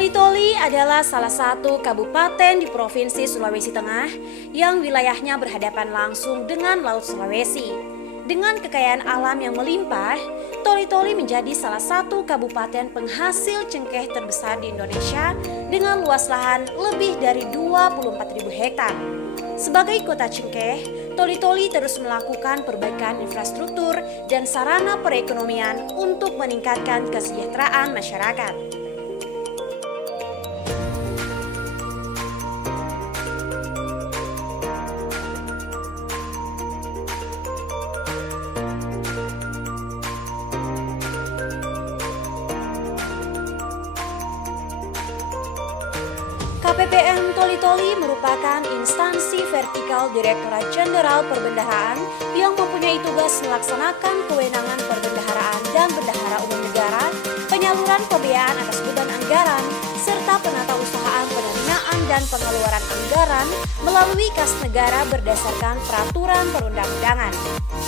Toli-Toli adalah salah satu kabupaten di Provinsi Sulawesi Tengah yang wilayahnya berhadapan langsung dengan Laut Sulawesi. Dengan kekayaan alam yang melimpah, Toli-Toli menjadi salah satu kabupaten penghasil cengkeh terbesar di Indonesia dengan luas lahan lebih dari 24.000 hektar. Sebagai kota cengkeh, Toli-Toli terus melakukan perbaikan infrastruktur dan sarana perekonomian untuk meningkatkan kesejahteraan masyarakat. KPPN Toli-Toli merupakan instansi vertikal Direktorat Jenderal Perbendaharaan yang mempunyai tugas melaksanakan kewenangan perbendaharaan dan bendahara umum negara, penyaluran pembiayaan atas beban anggaran, serta penatausahaan penerimaan dan pengeluaran anggaran melalui kas negara berdasarkan peraturan perundang-undangan.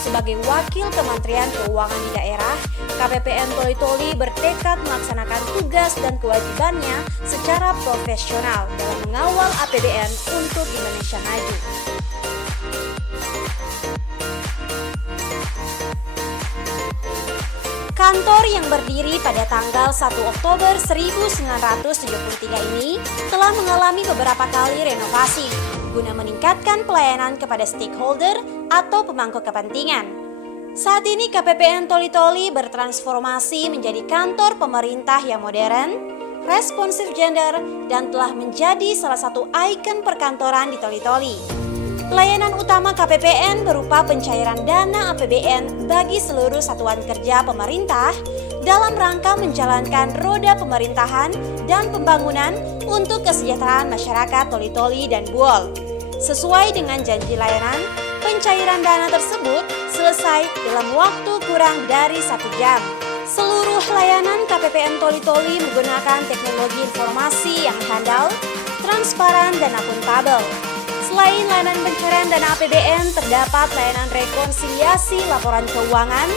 Sebagai wakil Kementerian Keuangan di daerah, KPPN Toli-Toli bertekad melaksanakan tugas dan kewajibannya secara profesional dalam mengawal APBN untuk Indonesia maju. Kantor yang berdiri pada tanggal 1 Oktober 1973 ini telah mengalami beberapa kali renovasi guna meningkatkan pelayanan kepada stakeholder atau pemangku kepentingan. Saat ini KPPN Toli-Toli bertransformasi menjadi kantor pemerintah yang modern, responsif gender, dan telah menjadi salah satu ikon perkantoran di Toli-Toli. Layanan utama KPPN berupa pencairan dana APBN bagi seluruh satuan kerja pemerintah dalam rangka menjalankan roda pemerintahan dan pembangunan untuk kesejahteraan masyarakat Toli-Toli dan Buol. Sesuai dengan janji layanan, pencairan dana tersebut selesai dalam waktu kurang dari 1 jam. Seluruh layanan KPPN Toli-Toli menggunakan teknologi informasi yang handal, transparan, dan akuntabel. Selain layanan pencairan dana APBN, terdapat layanan rekonsiliasi laporan keuangan,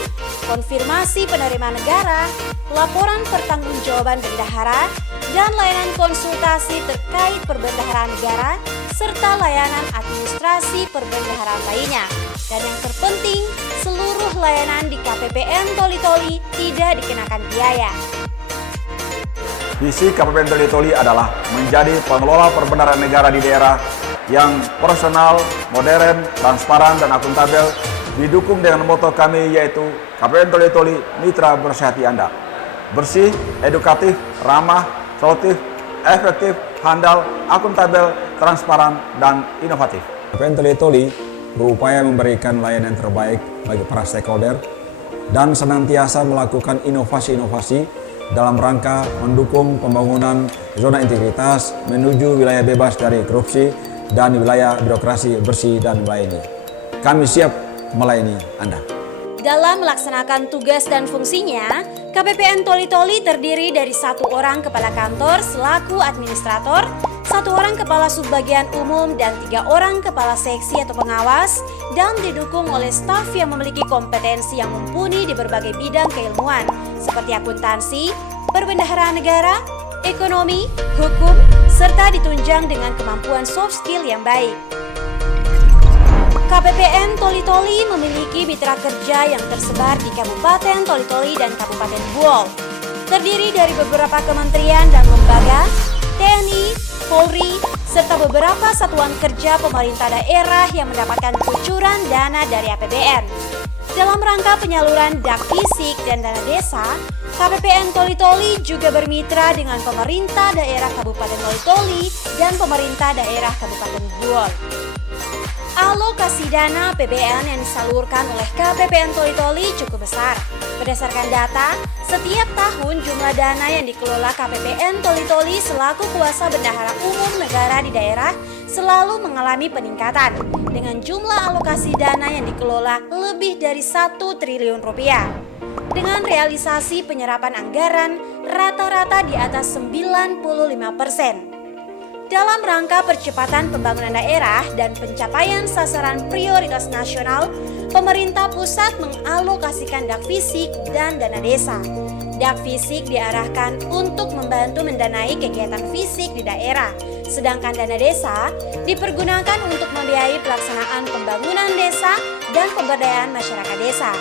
konfirmasi penerimaan negara, laporan pertanggungjawaban bendahara, dan layanan konsultasi terkait perbendaharaan negara, serta layanan administrasi perbendaharaan lainnya. Dan yang terpenting, seluruh layanan di KPPN Toli-Toli tidak dikenakan biaya. Visi KPPN Toli-Toli adalah menjadi pengelola perbendaharaan negara di daerah yang profesional, modern, transparan, dan akuntabel, didukung dengan moto kami yaitu KPPN Toli-Toli Mitra Bersih Anda. Bersih, edukatif, ramah, solutif, efektif, handal, akuntabel, transparan, dan inovatif. KPPN Toli-Toli berupaya memberikan layanan terbaik bagi para stakeholder dan senantiasa melakukan inovasi-inovasi dalam rangka mendukung pembangunan zona integritas menuju wilayah bebas dari korupsi dan wilayah birokrasi bersih dan melayani. Kami siap melayani Anda. Dalam melaksanakan tugas dan fungsinya, KPPN Toli-Toli terdiri dari 1 orang kepala kantor selaku administrator, 1 orang kepala subbagian umum, dan 3 orang kepala seksi atau pengawas, dan didukung oleh staf yang memiliki kompetensi yang mumpuni di berbagai bidang keilmuan seperti akuntansi, perbendaharaan negara, ekonomi, hukum, serta ditunjang dengan kemampuan soft skill yang baik. KPPN Toli-Toli memiliki mitra kerja yang tersebar di Kabupaten Toli-Toli dan Kabupaten Buol. Terdiri dari beberapa kementerian dan lembaga, TNI, Polri, serta beberapa satuan kerja pemerintah daerah yang mendapatkan kucuran dana dari APBN. Dalam rangka penyaluran dak fisik dan dana desa, KPPN Toli-Toli juga bermitra dengan pemerintah daerah Kabupaten Toli-Toli dan pemerintah daerah Kabupaten Buol. Alokasi dana APBN yang disalurkan oleh KPPN Toli-Toli cukup besar. Berdasarkan data, setiap tahun jumlah dana yang dikelola KPPN Toli-Toli selaku kuasa bendahara umum negara di daerah selalu mengalami peningkatan dengan jumlah alokasi dana yang dikelola lebih dari 1 triliun rupiah. Dengan realisasi penyerapan anggaran rata-rata di atas 95%. Dalam rangka percepatan pembangunan daerah dan pencapaian sasaran prioritas nasional, pemerintah pusat mengalokasikan dak fisik dan dana desa. Dak Fisik diarahkan untuk membantu mendanai kegiatan fisik di daerah, sedangkan dana desa dipergunakan untuk membiayai pelaksanaan pembangunan desa dan pemberdayaan masyarakat desa.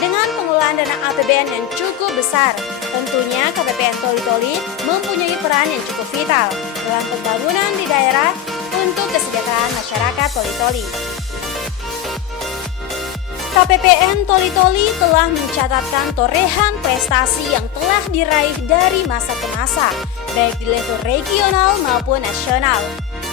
Dengan pengelolaan dana APBN yang cukup besar, tentunya KPPN Toli-Toli mempunyai peran yang cukup vital dalam pembangunan di daerah untuk kesejahteraan masyarakat Toli-Toli. KPPN Toli-Toli telah mencatatkan torehan prestasi yang telah diraih dari masa ke masa, baik di level regional maupun nasional.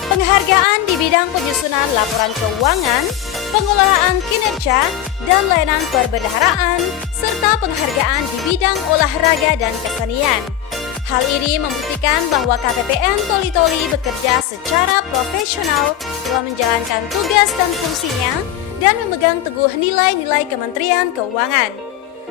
Penghargaan di bidang penyusunan laporan keuangan, pengelolaan kinerja, dan layanan perbendaharaan, serta penghargaan di bidang olahraga dan kesenian. Hal ini membuktikan bahwa KPPN Toli-Toli bekerja secara profesional dalam menjalankan tugas dan fungsinya dan memegang teguh nilai-nilai Kementerian Keuangan.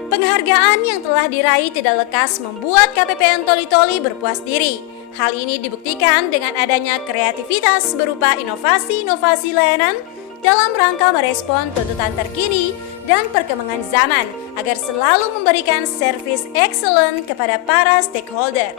Penghargaan yang telah diraih tidak lekas membuat KPPN Toli-Toli berpuas diri. Hal ini dibuktikan dengan adanya kreativitas berupa inovasi-inovasi layanan dalam rangka merespon tuntutan terkini dan perkembangan zaman agar selalu memberikan servis excellent kepada para stakeholder.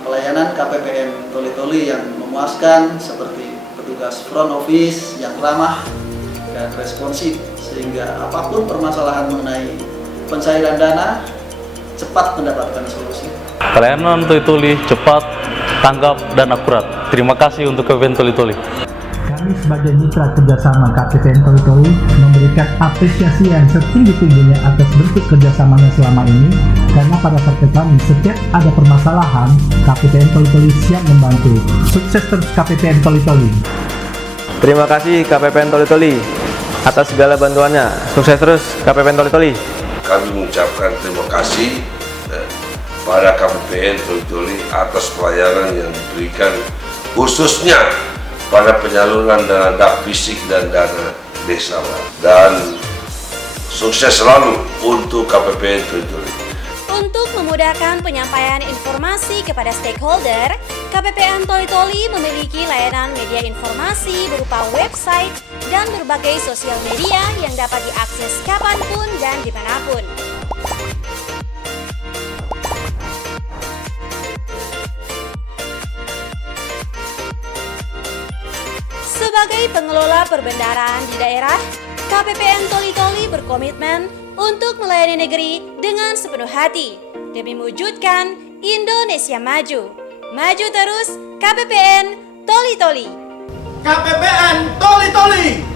Pelayanan KPPN Toli-Toli yang memuaskan seperti petugas front office yang ramah dan responsif sehingga apapun permasalahan mengenai pencairan dana cepat mendapatkan solusi. Pelayanan Toli-Toli cepat, tanggap, dan akurat. Terima kasih untuk KPPN Toli-Toli. Kami sebagai mitra kerjasama KPPN Toli-Toli memberikan apresiasi yang setinggi-tingginya atas bentuk kerjasamanya selama ini, karena pada partai kami setiap ada permasalahan, KPPN Toli-Toli siap membantu. Sukses terus KPPN Toli-Toli. Terima kasih KPPN Toli-Toli atas segala bantuannya. Sukses terus KPPN Toli-Toli. Kami mengucapkan terima kasih pada KPPN Toli-Toli atas pelayanan yang diberikan, khususnya pada penyaluran dana dak fisik dan dana desa. Dan sukses selalu untuk KPPN Toli-Toli. Untuk memudahkan penyampaian informasi kepada stakeholder, KPPN Toli-Toli memiliki layanan media informasi berupa website dan berbagai sosial media yang dapat diakses kapanpun dan dimanapun. Sebagai pengelola perbendaharaan di daerah, KPPN Toli-Toli berkomitmen untuk melayani negeri dengan sepenuh hati demi mewujudkan Indonesia maju. Maju terus KPPN Toli-Toli. KPPN Toli-Toli.